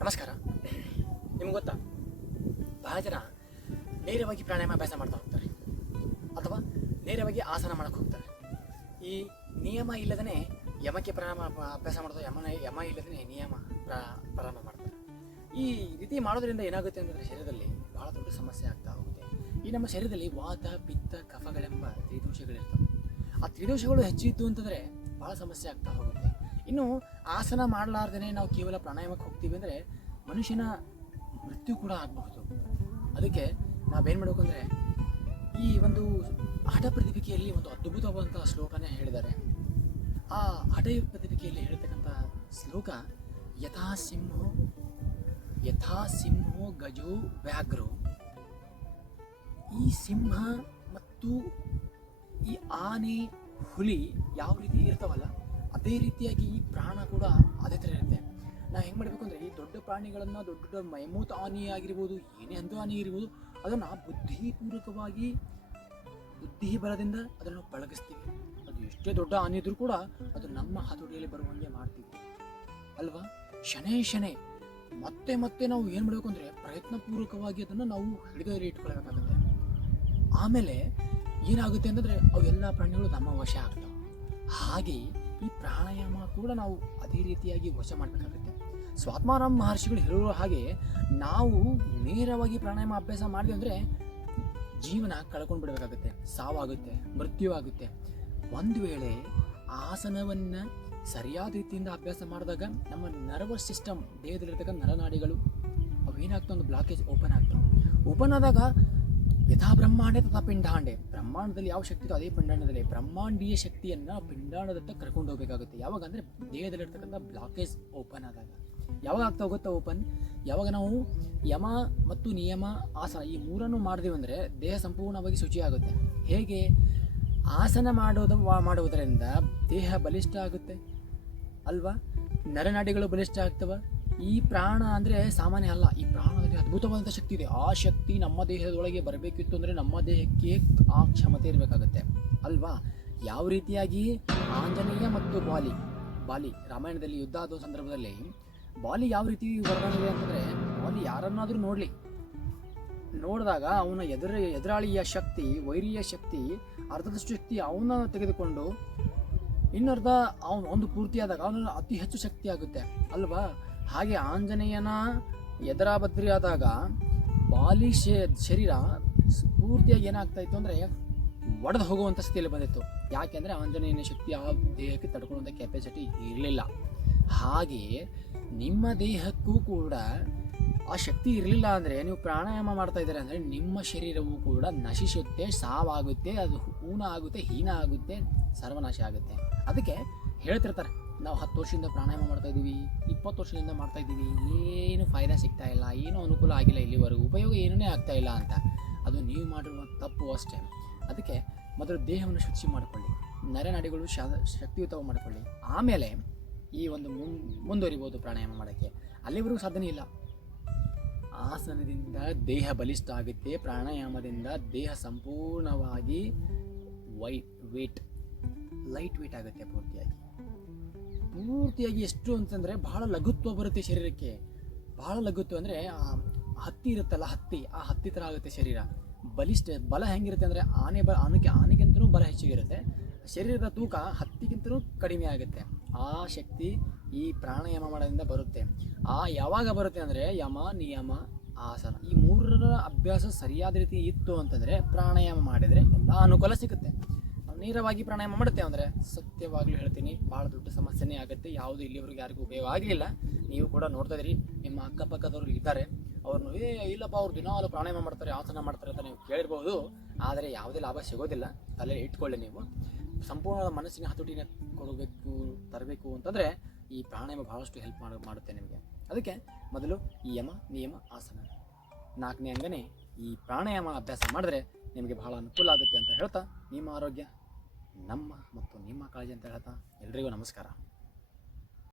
ನಮಸ್ಕಾರ. ನಿಮ್ಗೆ ಗೊತ್ತಾ? ಬಹಳ ಜನ ನೇರವಾಗಿ ಪ್ರಾಣಾಯಾಮ ಅಭ್ಯಾಸ ಮಾಡ್ತಾ ಹೋಗ್ತಾರೆ. ಅಥವಾ ನೇರವಾಗಿ ಆಸನ ಮಾಡಕ್ಕೆ ಹೋಗ್ತಾರೆ. ಈ ನಿಯಮ ಇಲ್ಲದೇ ಯಮಕ್ಕೆ ಪ್ರಾಣಾಯಾಮ ಅಭ್ಯಾಸ ಮಾಡೋದು ಯಮನ ಯಮ ಇಲ್ಲದೇ ನಿಯಮ ಪ್ರಾ- ಪ್ರಾರಂಭ ಮಾಡ್ತಾರೆ. ಈ ರೀತಿ ಮಾಡೋದ್ರಿಂದ ಏನಾಗುತ್ತೆ ಅಂತಂದರೆ ಶರೀರದಲ್ಲಿ ಭಾಳ ದೊಡ್ಡ ಸಮಸ್ಯೆ ಆಗ್ತಾ ಹೋಗುತ್ತೆ. ಈ ನಮ್ಮ ಶರೀರದಲ್ಲಿ ವಾತ, ಪಿತ್ತ, ಕಫಗಳೆಂಬ ತ್ರಿದೋಷಗಳಿರ್ತವೆ. ಆ ತ್ರಿದೋಷಗಳು ಹೆಚ್ಚಿತ್ತು ಅಂತಂದರೆ ಭಾಳ ಸಮಸ್ಯೆ ಆಗ್ತಾ ಹೋಗುತ್ತೆ. ಇನ್ನು ಆಸನ ಮಾಡಲಾರ್ದೇ ನಾವು ಕೇವಲ ಪ್ರಾಣಾಯಾಮಕ್ಕೆ ಹೋಗ್ತೀವಿ ಅಂದರೆ ಮನುಷ್ಯನ ಮೃತ್ಯು ಕೂಡ ಆಗಬಹುದು. ಅದಕ್ಕೆ ನಾವೇನು ಮಾಡಬೇಕು ಅಂದರೆ ಈ ಒಂದು ಹಠ ಪ್ರತಿಪಿಕೆಯಲ್ಲಿ ಒಂದು ಅದ್ಭುತವಾದಂಥ ಶ್ಲೋಕನೇ ಹೇಳಿದ್ದಾರೆ. ಆ ಹಠ ಪ್ರತಿಪಿಕೆಯಲ್ಲಿ ಹೇಳ್ತಕ್ಕಂಥ ಶ್ಲೋಕ, ಯಥಾ ಸಿಂಹೋ ಯಥಾ ಸಿಂಹೋ ಗಜೋ ವ್ಯಾಘ್ರೋ. ಈ ಸಿಂಹ ಮತ್ತು ಈ ಆನೆ ಹುಲಿ ಯಾವ ರೀತಿ ಇರ್ತಾವಲ್ಲ ಅದೇ ರೀತಿಯಾಗಿ ಈ ಪ್ರಾಣ ಕೂಡ ಅದೇ ಥರ ಇರುತ್ತೆ. ನಾವು ಹೆಂಗೆ ಮಾಡಬೇಕು ಅಂದರೆ ಈ ದೊಡ್ಡ ಪ್ರಾಣಿಗಳನ್ನು ದೊಡ್ಡ ದೊಡ್ಡ ಮೈಮೂತ ಆನೆ ಆಗಿರ್ಬೋದು, ಏನೇ ಅಂದು ಆನೆ ಇರ್ಬೋದು ಅದನ್ನು ಬುದ್ಧಿಪೂರ್ವಕವಾಗಿ ಬುದ್ಧಿ ಬಲದಿಂದ ಅದನ್ನು ಪಳಗಿಸ್ತೀವಿ. ಅದು ಎಷ್ಟೇ ದೊಡ್ಡ ಆನೆ ಇದ್ರೂ ಕೂಡ ಅದು ನಮ್ಮ ಹತೋಟಿಯಲ್ಲಿ ಬರುವಂಗೆ ಮಾಡ್ತೀವಿ. ಅಲ್ವಾ? ಶನೇ ಶನೇ. ಮತ್ತೆ ಮತ್ತೆ ನಾವು ಏನು ಮಾಡಬೇಕು ಅಂದರೆ ಪ್ರಯತ್ನಪೂರ್ವಕವಾಗಿ ಅದನ್ನು ನಾವು ಹಿಡಿದೋರಿ ಇಟ್ಕೊಳ್ಬೇಕಾಗುತ್ತೆ. ಆಮೇಲೆ ಏನಾಗುತ್ತೆ ಅಂತಂದರೆ ಅವೆಲ್ಲ ಪ್ರಾಣಿಗಳು ನಮ್ಮ ವಶ ಆಗ್ತವೆ. ಹಾಗೆ ಈ ಪ್ರಾಣಾಯಾಮ ಕೂಡ ನಾವು ಅದೇ ರೀತಿಯಾಗಿ ವಶ ಮಾಡಬೇಕಾಗುತ್ತೆ. ಸ್ವಾತ್ಮಾರಾಮ್ ಮಹರ್ಷಿಗಳು ಹೇಳುವ ಹಾಗೆ ನಾವು ನೇರವಾಗಿ ಪ್ರಾಣಾಯಾಮ ಅಭ್ಯಾಸ ಮಾಡಿದೆ ಅಂದರೆ ಜೀವನ ಕಳ್ಕೊಂಡು ಬಿಡಬೇಕಾಗುತ್ತೆ. ಸಾವಾಗುತ್ತೆ ಮೃತ್ಯು ಆಗುತ್ತೆ ಒಂದು ವೇಳೆ ಆಸನವನ್ನು ಸರಿಯಾದ ರೀತಿಯಿಂದ ಅಭ್ಯಾಸ ಮಾಡಿದಾಗ ನಮ್ಮ ನರ್ವಸ್ ಸಿಸ್ಟಮ್ ದೇಹದಲ್ಲಿರ್ತಕ್ಕಂಥ ನರನಾಡಿಗಳು ಅವೇನಾಗ್ತವೆ ಒಂದು ಬ್ಲಾಕೇಜ್ ಓಪನ್ ಆಗ್ತವೆ. ಓಪನ್ ಆದಾಗ ಯಥಾ ಬ್ರಹ್ಮಾಂಡೆ ತಥಾ ಪಿಂಡಾಂಡೆ. ಬ್ರಹ್ಮಾಂಡದಲ್ಲಿ ಯಾವ ಶಕ್ತಿ ಅದೇ ಪಿಂಡಾಂಡದಲ್ಲಿ ಬ್ರಹ್ಮಾಂಡೀಯ ಶಕ್ತಿಯನ್ನು ಪಿಂಡಾಂಡದತ್ತ ಕರ್ಕೊಂಡು ಹೋಗಬೇಕಾಗುತ್ತೆ. ಯಾವಾಗ ಅಂದರೆ ದೇಹದಲ್ಲಿರ್ತಕ್ಕಂಥ ಬ್ಲಾಕೇಜ್ ಓಪನ್ ಆದಾಗ. ಯಾವಾಗ ಆಗ್ತಾ ಹೋಗುತ್ತಾ ಓಪನ್ ಯಾವಾಗ ನಾವು ಯಮ ಮತ್ತು ನಿಯಮ, ಆಸನ ಈ ಮೂರನ್ನು ಮಾಡಿದೀವಿ ಅಂದರೆ ದೇಹ ಸಂಪೂರ್ಣವಾಗಿ ಶುಚಿಯಾಗುತ್ತೆ. ಹೇಗೆ? ಆಸನ ಮಾಡೋದು ಮಾಡುವುದರಿಂದ ದೇಹ ಬಲಿಷ್ಠ ಆಗುತ್ತೆ. ಅಲ್ವಾ? ನರನಾಡಿಗಳು ಬಲಿಷ್ಠ ಆಗ್ತವೆ. ಈ ಪ್ರಾಣ ಅಂದರೆ ಸಾಮಾನ್ಯ ಅಲ್ಲ, ಈ ಅದ್ಭುತವಾದಂಥ ಶಕ್ತಿ ಇದೆ. ಆ ಶಕ್ತಿ ನಮ್ಮ ದೇಹದೊಳಗೆ ಬರಬೇಕಿತ್ತು ಅಂದರೆ ನಮ್ಮ ದೇಹಕ್ಕೆ ಆ ಕ್ಷಮತೆ ಇರಬೇಕಾಗತ್ತೆ. ಅಲ್ವಾ? ಯಾವ ರೀತಿಯಾಗಿ? ಆಂಜನೇಯ ಮತ್ತು ಬಾಲಿ. ಬಾಲಿ, ರಾಮಾಯಣದಲ್ಲಿ ಯುದ್ಧ ಆದ ಸಂದರ್ಭದಲ್ಲಿ ಬಾಲಿ ಯಾವ ರೀತಿ ಇದೆ ಅಂತಂದರೆ, ಬಾಲಿ ಯಾರನ್ನಾದರೂ ನೋಡಲಿ. ನೋಡಿದಾಗ ಅವನ ಎದುರ, ಎದುರಾಳಿಯ ಶಕ್ತಿ, ವೈರಿಯ ಶಕ್ತಿ, ಅರ್ಧದಷ್ಟು ಶಕ್ತಿ ಅವನ ತೆಗೆದುಕೊಂಡು ಇನ್ನರ್ಧ ಅವನು ಒಂದು ಪೂರ್ತಿಯಾದಾಗ ಅವನ ಅತಿ ಹೆಚ್ಚು ಶಕ್ತಿ ಆಗುತ್ತೆ. ಅಲ್ವಾ? ಹಾಗೆ ಆಂಜನೇಯನ ಎದರ ಬದ್ರಿ ಆದಾಗ ಬಾಲಿ ಶರೀರ ಸ್ಫೂರ್ತಿಯಾಗಿ ಏನಾಗ್ತಾ ಇತ್ತು ಅಂದರೆ ಒಡೆದು ಹೋಗುವಂಥ ಸ್ಥಿತಿಯಲ್ಲಿ ಬಂದಿತ್ತು. ಯಾಕೆಂದರೆ ಆಂಜನೇಯನ ಶಕ್ತಿ ಆ ದೇಹಕ್ಕೆ ತಡ್ಕೊಳ್ಳುವಂಥ ಕೆಪಾಸಿಟಿ ಇರಲಿಲ್ಲ. ಹಾಗೆ ನಿಮ್ಮ ದೇಹಕ್ಕೂ ಕೂಡ ಆ ಶಕ್ತಿ ಇರಲಿಲ್ಲ ಅಂದರೆ, ನೀವು ಪ್ರಾಣಾಯಾಮ ಮಾಡ್ತಾ ಇದ್ದಾರೆ ಅಂದರೆ ನಿಮ್ಮ ಶರೀರವೂ ಕೂಡ ನಶಿಸುತ್ತೆ, ಸಾವಾಗುತ್ತೆ, ಅದು ಊನ ಆಗುತ್ತೆ ಹೀನ ಆಗುತ್ತೆ ಸರ್ವನಾಶ ಆಗುತ್ತೆ. ಅದಕ್ಕೆ ಹೇಳ್ತಿರ್ತಾರೆ ನಾವು ಹತ್ತು ವರ್ಷದಿಂದ ಪ್ರಾಣಾಯಾಮ ಮಾಡ್ತಾ ಇದ್ದೀವಿ, ಇಪ್ಪತ್ತು ವರ್ಷದಿಂದ ಮಾಡ್ತಾ ಇದ್ದೀವಿ, ಏನು ಫಾಯ್ದಾ ಸಿಗ್ತಾ ಇಲ್ಲ, ಏನೂ ಅನುಕೂಲ ಆಗಿಲ್ಲ ಇಲ್ಲಿವರೆಗೂ, ಉಪಯೋಗ ಏನೂ ಆಗ್ತಾ ಇಲ್ಲ ಅಂತ. ಅದು ನೀವು ಮಾಡಿರುವ ತಪ್ಪು ಅಷ್ಟೇ. ಅದಕ್ಕೆ ಮೊದಲು ದೇಹವನ್ನು ಶುಚಿ ಮಾಡಿಕೊಳ್ಳಿ ನರನಾಡಿಗಳು ಶ, ಶಕ್ತಿಯುತವಾಗಿ ಮಾಡಿಕೊಳ್ಳಿ. ಆಮೇಲೆ ಈ ಒಂದು ಮುನ್ ಮುಂದುವರಿಬೋದು ಪ್ರಾಣಾಯಾಮ ಮಾಡೋಕ್ಕೆ. ಅಲ್ಲಿವರೆಗೂ ಸಾಧನೆ ಇಲ್ಲ. ಆಸನದಿಂದ ದೇಹ ಬಲಿಷ್ಠ ಆಗುತ್ತೆ ಪ್ರಾಣಾಯಾಮದಿಂದ ದೇಹ ಸಂಪೂರ್ಣವಾಗಿ ವೈಟ್ ವೇಟ್ ಲೈಟ್ ವೇಟ್ ಆಗುತ್ತೆ ಪೂರ್ತಿಯಾಗಿ. ಪೂರ್ತಿಯಾಗಿ ಎಷ್ಟು ಅಂತಂದರೆ ಬಹಳ ಲಘುತ್ವ ಬರುತ್ತೆ ಶರೀರಕ್ಕೆ. ಬಹಳ ಲಘುತ್ವ ಅಂದರೆ ಹತ್ತಿ ಇರುತ್ತಲ್ಲ ಹತ್ತಿ, ಆ ಹತ್ತಿ ಥರ ಆಗುತ್ತೆ ಶರೀರ. ಬಲಿಷ್ಠ, ಬಲ ಹೆಂಗಿರುತ್ತೆ ಅಂದರೆ ಆನೆ ಬಲ ಆನೆಗೆ ಆನೆಗಿಂತಲೂ ಬಲ ಹೆಚ್ಚಿಗಿರುತ್ತೆ. ಶರೀರದ ತೂಕ ಹತ್ತಿಗಿಂತಲೂ ಕಡಿಮೆ ಆಗುತ್ತೆ. ಆ ಶಕ್ತಿ ಈ ಪ್ರಾಣಾಯಾಮ ಮಾಡೋದ್ರಿಂದ ಬರುತ್ತೆ. ಆ ಯಾವಾಗ ಬರುತ್ತೆ ಅಂದರೆ ಯಮ, ನಿಯಮ, ಆಸನ. ಈ ಮೂರರ ಅಭ್ಯಾಸ ಸರಿಯಾದ ರೀತಿ ಇತ್ತು ಅಂತಂದರೆ ಪ್ರಾಣಾಯಾಮ ಮಾಡಿದರೆ ಎಲ್ಲ ಅನುಕೂಲ ಸಿಗುತ್ತೆ. ನೇರವಾಗಿ ಪ್ರಾಣಾಯಾಮ ಮಾಡುತ್ತೆ ಅಂದರೆ ಸತ್ಯವಾಗಲೂ ಹೇಳ್ತೀನಿ, ಭಾಳ ದೊಡ್ಡ ಸಮಸ್ಯೆನೇ ಆಗುತ್ತೆ. ಯಾವುದು ಇಲ್ಲಿವರೆಗೆ ಯಾರಿಗೂ ಉಪಯೋಗ ಆಗಲಿಲ್ಲ. ನೀವು ಕೂಡ ನೋಡ್ತಾ ಇದ್ದೀರಿ, ನಿಮ್ಮ ಅಕ್ಕಪಕ್ಕದವ್ರು ಇದ್ದಾರೆ. ಅವ್ರನ್ನು, ಏ, ಇಲ್ಲಪ್ಪ, ಅವ್ರು ದಿನಾಲು ಪ್ರಾಣಾಯಾಮ ಮಾಡ್ತಾರೆ, ಆಸನ ಮಾಡ್ತಾರೆ ಅಂತ ನೀವು ಕೇಳಿರ್ಬೋದು. ಆದರೆ ಯಾವುದೇ ಲಾಭ ಸಿಗೋದಿಲ್ಲ. ತಲೆ ಇಟ್ಕೊಳ್ಳಿ ನೀವು. ಸಂಪೂರ್ಣ ಮನಸ್ಸಿನ ಹತೋಟಿನ ಕೊಡಬೇಕು, ತರಬೇಕು ಅಂತಂದರೆ ಈ ಪ್ರಾಣಾಯಾಮ ಭಾಳಷ್ಟು ಹೆಲ್ಪ್ ಮಾಡ, ಮಾಡುತ್ತೆ ನಿಮಗೆ. ಅದಕ್ಕೆ ಮೊದಲು ಈ ಯಮ, ನಿಯಮ, ಆಸನ. ನಾಲ್ಕನೇ ಅಂಗನೇ ಈ ಪ್ರಾಣಾಯಾಮ ಅಭ್ಯಾಸ ಮಾಡಿದ್ರೆ ನಿಮಗೆ ಬಹಳ ಅನುಕೂಲ ಆಗುತ್ತೆ ಅಂತ ಹೇಳ್ತಾ ನಿಮ್ಮ ಆರೋಗ್ಯ. ನಮ್ಮ ಮತ್ತು ನಿಮ್ಮ ಕಾಳಜಿ ಅಂತ ಹೇಳ್ತಾ ಎಲ್ರಿಗೂ ನಮಸ್ಕಾರ.